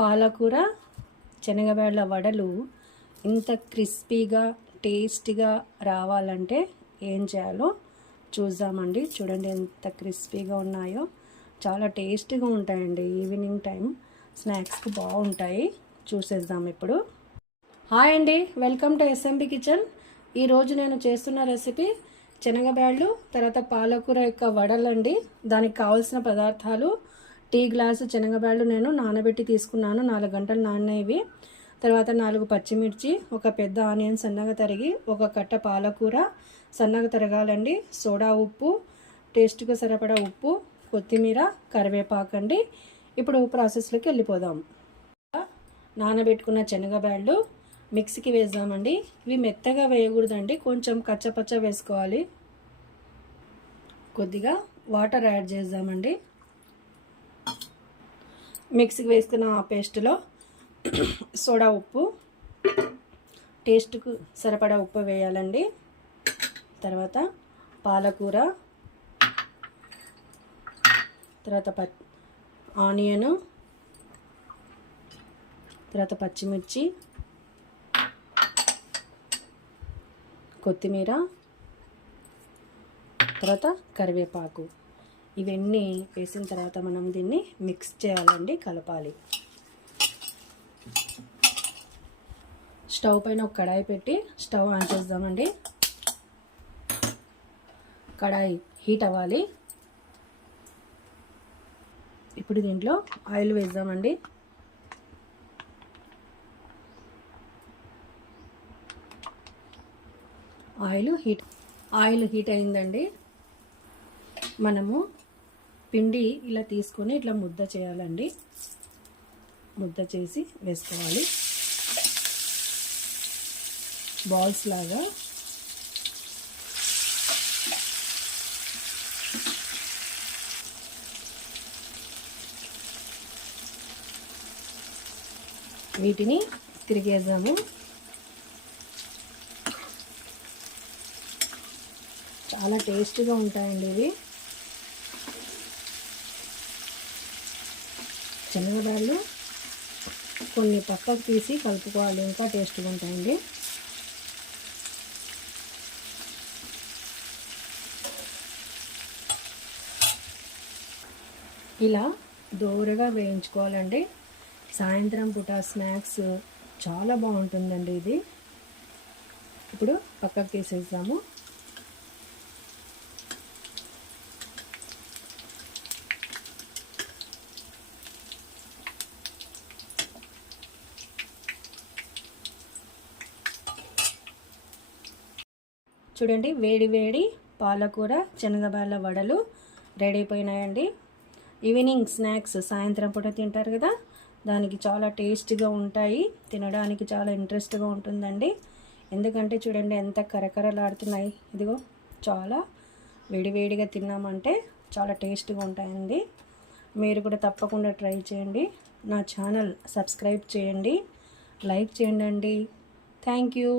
పాలకూర శనగబేళ్ళ వడలు ఇంత క్రిస్పీగా టేస్టీగా రావాలంటే ఏం చేయాలో చూద్దామండి. చూడండి ఎంత క్రిస్పీగా ఉన్నాయో, చాలా టేస్టీగా ఉంటాయండి. ఈవినింగ్ టైం స్నాక్స్కి బాగుంటాయి. చూసేద్దాం ఇప్పుడు. హాయ్ అండి, వెల్కమ్ టు ఎస్ఎంబి కిచెన్. ఈరోజు నేను చేస్తున్న రెసిపీ శనగబేళ్ళు తర్వాత పాలకూర యొక్క వడలండి. దానికి కావాల్సిన పదార్థాలు: టీ గ్లాసు శనగబేళ్ళు నేను నానబెట్టి తీసుకున్నాను, 4 గంటలు నానేవి. తర్వాత 4 పచ్చిమిర్చి, ఒక పెద్ద ఆనియన్ సన్నగా తరిగి, ఒక కట్ట పాలకూర సన్నగా తరగాలండి, సోడా ఉప్పు, టేస్ట్కి సరిపడా ఉప్పు, కొత్తిమీర, కరివేపాకండి. ఇప్పుడు ప్రాసెస్లోకి వెళ్ళిపోదాం. నానబెట్టుకున్న శనగబేళ్ళు మిక్సీకి వేద్దామండి. ఇవి మెత్తగా వేయకూడదండి, కొంచెం కచ్చపచ్చ వేసుకోవాలి. కొద్దిగా వాటర్ యాడ్ చేద్దామండి. మిక్సీకి వేసుకున్న ఆ పేస్ట్లో సోడా ఉప్పు, టేస్ట్కు సరిపడా ఉప్పు వేయాలండి. తర్వాత పాలకూర, తర్వాత ఆనియను, తర్వాత పచ్చిమిర్చి, కొత్తిమీర, తర్వాత కరివేపాకు. ఇవన్నీ వేసిన తర్వాత మనం దీన్ని మిక్స్ చేయాలండి, కలపాలి. స్టవ్ పైన ఒక కడాయి పెట్టి స్టవ్ ఆన్ చేద్దామండి. కడాయి హీట్ అవ్వాలి. ఇప్పుడు దీంట్లో ఆయిల్ వేద్దామండి. ఆయిల్ హీట్ అయిందండి. మనము పిండి ఇలా తీసుకొని ఇట్లా ముద్ద చేయాలండి. ముద్ద చేసి వేసుకోవాలి బాల్స్ లాగా. వీటిని తిరిగేద్దాము. చాలా టేస్టీగా ఉంటాయండి ఇవి. శనగబేళ్ళు కొన్ని పక్కకు తీసి కలుపుకోవాలి, ఇంకా టేస్ట్గా ఉంటాయండి. ఇలా దోరగా వేయించుకోవాలండి. సాయంత్రం పూట స్నాక్స్ చాలా బాగుంటుందండి ఇది. ఇప్పుడు పక్కకు తీసేద్దాము. చూడండి, వేడి వేడి పాలకూర శనగబేళ్ళ వడలు రెడీ అయిపోయినాయండి. ఈవినింగ్ స్నాక్స్ సాయంత్రం పూట తింటారు కదా, దానికి చాలా టేస్టీగా ఉంటాయి. తినడానికి చాలా ఇంట్రెస్ట్గా ఉంటుందండి. ఎందుకంటే చూడండి ఎంత కరకరలాడుతున్నాయి. ఇదిగో చాలా వేడివేడిగా తిన్నామంటే చాలా టేస్టీగా ఉంటాయండి. మీరు కూడా తప్పకుండా ట్రై చేయండి. నా ఛానల్ సబ్స్క్రైబ్ చేయండి, లైక్ చేయండి. Thank you.